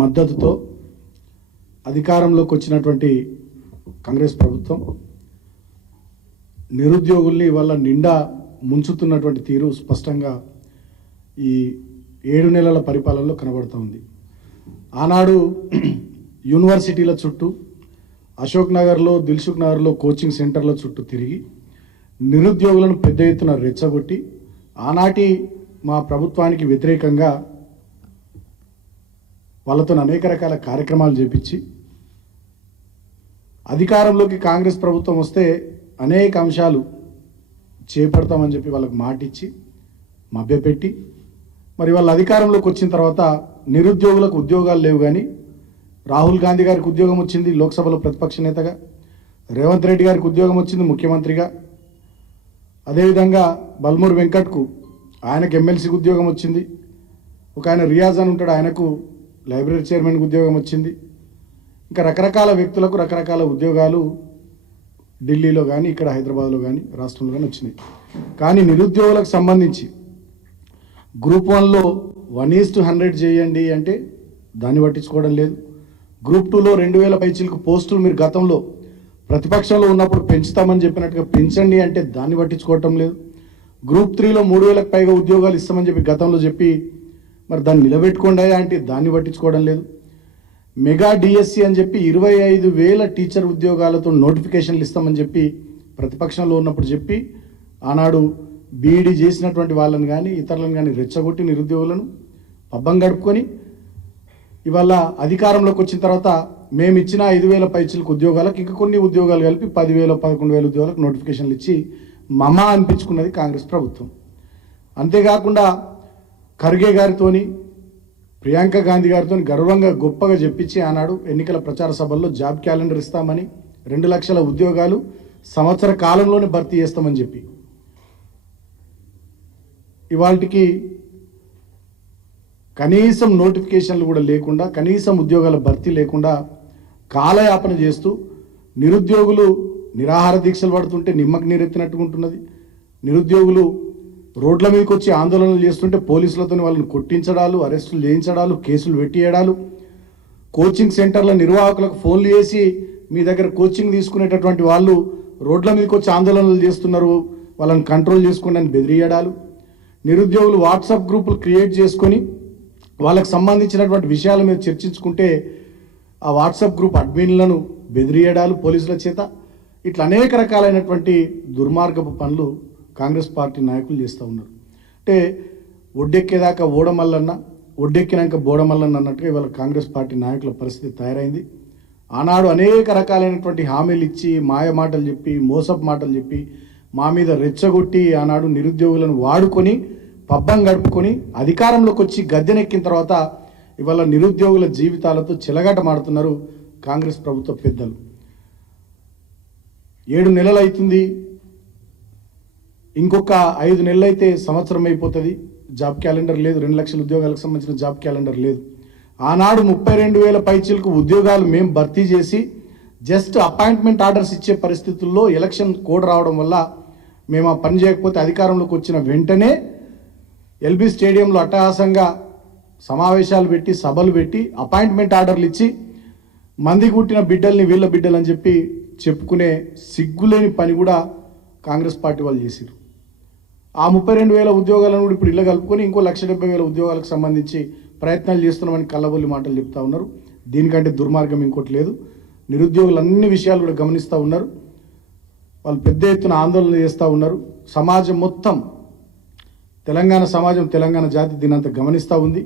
మద్దతుతో అధికారంలోకి వచ్చినటువంటి కాంగ్రెస్ ప్రభుత్వం నిరుద్యోగుల్ని వాళ్ళ నిండా ముంచుతున్నటువంటి తీరు స్పష్టంగా ఈ 7 నెలల పరిపాలనలో కనబడుతూ ఉంది. ఆనాడు యూనివర్సిటీల చుట్టూ, అశోక్ నగర్లో, దిల్సుఖ్ నగర్లో కోచింగ్ సెంటర్ల చుట్టూ తిరిగి నిరుద్యోగులను పెద్ద ఎత్తున రెచ్చగొట్టి ఆనాటి మా ప్రభుత్వానికి వ్యతిరేకంగా వాళ్ళతో అనేక రకాల కార్యక్రమాలు చేపించి అధికారంలోకి కాంగ్రెస్ ప్రభుత్వం వస్తే అనేక అంశాలు చేపడతామని చెప్పి వాళ్ళకి మాటిచ్చి మభ్యపెట్టి మరి వాళ్ళ అధికారంలోకి వచ్చిన తర్వాత నిరుద్యోగులకు ఉద్యోగాలు లేవు. కానీ రాహుల్ గాంధీ గారికి ఉద్యోగం వచ్చింది లోక్సభలో ప్రతిపక్ష నేతగా, రేవంత్ రెడ్డి గారికి ఉద్యోగం వచ్చింది ముఖ్యమంత్రిగా, అదేవిధంగా బల్మూర్ వెంకట్కు ఆయనకు ఎమ్మెల్సీకి ఉద్యోగం వచ్చింది, ఒక ఆయన రియాజ్ అని ఉంటాడు ఆయనకు లైబ్రరీ చైర్మన్కి ఉద్యోగం వచ్చింది. ఇంకా రకరకాల వ్యక్తులకు రకరకాల ఉద్యోగాలు ఢిల్లీలో కానీ ఇక్కడ హైదరాబాద్లో కానీ రాష్ట్రంలో కానీ వచ్చినాయి. కానీ నిరుద్యోగులకు సంబంధించి గ్రూప్ 1లో 1:100 చేయండి అంటే దాన్ని పట్టించుకోవడం లేదు. గ్రూప్ 2లో 2000 పైచీలకు పోస్టులు మీరు గతంలో ప్రతిపక్షంలో ఉన్నప్పుడు పెంచుతామని చెప్పినట్టుగా పెంచండి అంటే దాన్ని పట్టించుకోవటం లేదు. గ్రూప్ 3లో 3000కు పైగా ఉద్యోగాలు ఇస్తామని చెప్పి గతంలో చెప్పి మరి దాన్ని నిలబెట్టుకోండి అంటే దాన్ని పట్టించుకోవడం లేదు. మెగా డిఎస్సి అని చెప్పి 25,000 టీచర్ ఉద్యోగాలతో నోటిఫికేషన్లు ఇస్తామని చెప్పి ప్రతిపక్షంలో ఉన్నప్పుడు చెప్పి ఆనాడు బీఈడీ చేసినటువంటి వాళ్ళని కానీ ఇతరులను కానీ రెచ్చగొట్టి నిరుద్యోగులను పబ్బం గడుపుకొని ఇవాళ అధికారంలోకి వచ్చిన తర్వాత మేము ఇచ్చిన 5,000 పైచీలకు ఉద్యోగాలకు ఇంకా కొన్ని ఉద్యోగాలు కలిపి 10,000 11,000 ఉద్యోగాలకు నోటిఫికేషన్లు ఇచ్చి మమ అనిపించుకున్నది కాంగ్రెస్ ప్రభుత్వం. అంతేకాకుండా ఖర్గే గారితోని ప్రియాంక గాంధీ గారితో గర్వంగా గొప్పగా చెప్పించి ఆనాడు ఎన్నికల ప్రచార సభల్లో జాబ్ క్యాలెండర్ ఇస్తామని 2 లక్షల ఉద్యోగాలు సంవత్సర కాలంలోనే భర్తీ చేస్తామని చెప్పి ఇవాళకి కనీసం నోటిఫికేషన్లు కూడా లేకుండా కనీసం ఉద్యోగాల భర్తీ లేకుండా కాలయాపన చేస్తూ నిరుద్యోగులు నిరాహార దీక్షలు పడుతుంటే నిమ్మకు నీరెత్తినట్టుకుంటున్నది. నిరుద్యోగులు రోడ్ల మీదకి వచ్చి ఆందోళనలు చేస్తుంటే పోలీసులతో వాళ్ళని కొట్టించడాలు, అరెస్టులు చేయించడాలు, కేసులు పెట్టియడాలు, కోచింగ్ సెంటర్ల నిర్వాహకులకు ఫోన్లు చేసి మీ దగ్గర కోచింగ్ తీసుకునేటటువంటి వాళ్ళు రోడ్ల మీదకి వచ్చి ఆందోళనలు చేస్తున్నారు వాళ్ళని కంట్రోల్ చేసుకోండి అని బెదిరియడాలు, నిరుద్యోగులు వాట్సాప్ గ్రూపులు క్రియేట్ చేసుకొని వాళ్ళకు సంబంధించినటువంటి విషయాల మీద చర్చించుకుంటే ఆ వాట్సాప్ గ్రూప్ అడ్మిన్లను బెదిరియడాలు పోలీసుల చేత, ఇట్లా అనేక రకాలైనటువంటి దుర్మార్గపు పనులు కాంగ్రెస్ పార్టీ నాయకులు చేస్తూ ఉన్నారు. అంటే ఒడ్డెక్కేదాకా ఓడమల్లన్న, ఒడ్డెక్కినాక బోడమల్లన్న అన్నట్టుగా ఇవాళ కాంగ్రెస్ పార్టీ నాయకుల పరిస్థితి తయారైంది. ఆనాడు అనేక రకాలైనటువంటి హామీలు ఇచ్చి మాయ మాటలు చెప్పి మోసపు మాటలు చెప్పి మా మీద రెచ్చగొట్టి ఆనాడు నిరుద్యోగులను వాడుకొని పబ్బం గడుపుకొని అధికారంలోకి వచ్చి గద్దెనెక్కిన తర్వాత ఇవాళ నిరుద్యోగుల జీవితాలతో చెలగాటమాడుతున్నారు కాంగ్రెస్ ప్రభుత్వ పెద్దలు. 7 నెలలు అవుతుంది, ఇంకొక 5 నెలలు అయితే సంవత్సరం అయిపోతుంది. జాబ్ క్యాలెండర్ లేదు, 2 లక్షల ఉద్యోగాలకు సంబంధించిన జాబ్ క్యాలెండర్ లేదు. ఆనాడు 32,000 పైచీలకు ఉద్యోగాలు మేము భర్తీ చేసి జస్ట్ అపాయింట్మెంట్ ఆర్డర్స్ ఇచ్చే పరిస్థితుల్లో ఎలక్షన్ కోడ్ రావడం వల్ల మేము ఆ పని చేయకపోతే అధికారంలోకి వచ్చిన వెంటనే ఎల్బీ స్టేడియంలో అట్టహాసంగా సమావేశాలు పెట్టి సభలు పెట్టి అపాయింట్మెంట్ ఆర్డర్లు ఇచ్చి మంది కుట్టిన బిడ్డల్ని వీళ్ళ బిడ్డలని చెప్పి చెప్పుకునే సిగ్గులేని పని కూడా కాంగ్రెస్ పార్టీ వాళ్ళు చేశారు. ఆ 32,000 ఉద్యోగాలను కూడా ఇప్పుడు ఇళ్ళ కలుపుకొని ఇంకో 1,70,000 ఉద్యోగాలకు సంబంధించి ప్రయత్నాలు చేస్తున్నామని కళ్ళబొల్లి మాటలు చెప్తా ఉన్నారు. దీనికంటే దుర్మార్గం ఇంకోటి లేదు. నిరుద్యోగులు అన్ని విషయాలు కూడా గమనిస్తూ ఉన్నారు. వాళ్ళు పెద్ద ఎత్తున ఆందోళన చేస్తూ ఉన్నారు. సమాజం మొత్తం తెలంగాణ సమాజం తెలంగాణ జాతి దీనంతా గమనిస్తూ ఉంది.